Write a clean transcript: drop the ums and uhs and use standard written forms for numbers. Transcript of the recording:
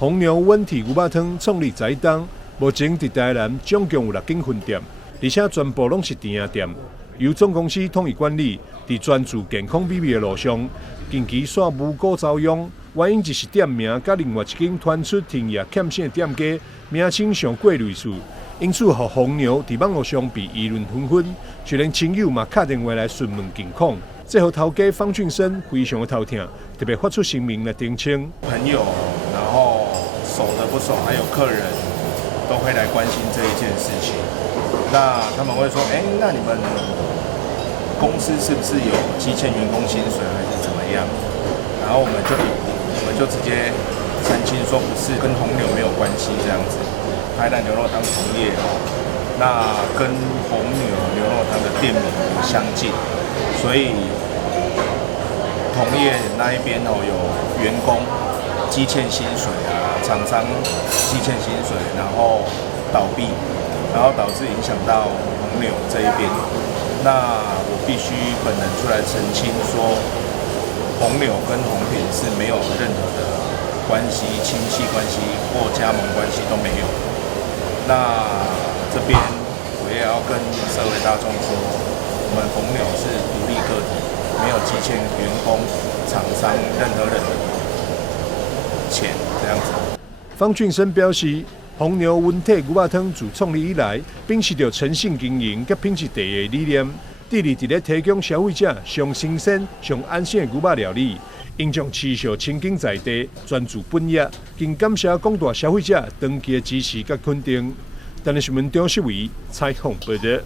红牛温体牛肉汤创立在当，目前伫台南总共有6间分店，而且全部拢是甜仔店。由总公司统一管理，伫专注健康美味的路上，近期煞无故遭殃。原因就是店名甲另外一间传出甜业欠薪的店家名称上过类似，因此，互红牛伫网络上被议论纷纷，就连亲友嘛打电话来询问近况。这号头家方俊生非常的头疼，特别发出声明来澄清。朋友，然后熟的不熟，还有客人都会来关心这一件事情。那他们会说：“那你们公司是不是有积欠员工薪水，还是怎么样？”然后我们就直接澄清说不是，跟红牛没有关系这样子。台南牛肉汤同业那跟红牛牛肉汤的店名相近，所以同业那一边有员工积欠薪水啊，厂商积欠薪水，然后倒闭，然后导致影响到红牛这一边。那我必须本人出来澄清说，红牛跟红品是没有任何的关系、亲戚关系或加盟关系都没有。那这边我也要跟社会大众说，我们红牛是独立个体，没有积欠员工、厂商任何人的钱这样子。方俊生表示，红牛温体牛肉汤自创立以来，秉持着诚信经营甲品质第一的理念。致力伫咧提供消费者上新鲜、上安心的牛肉料理，应将持续亲近在地，专注本业。更感谢广大消费者长期的支持甲肯定。台南新闻张世伟采访报道。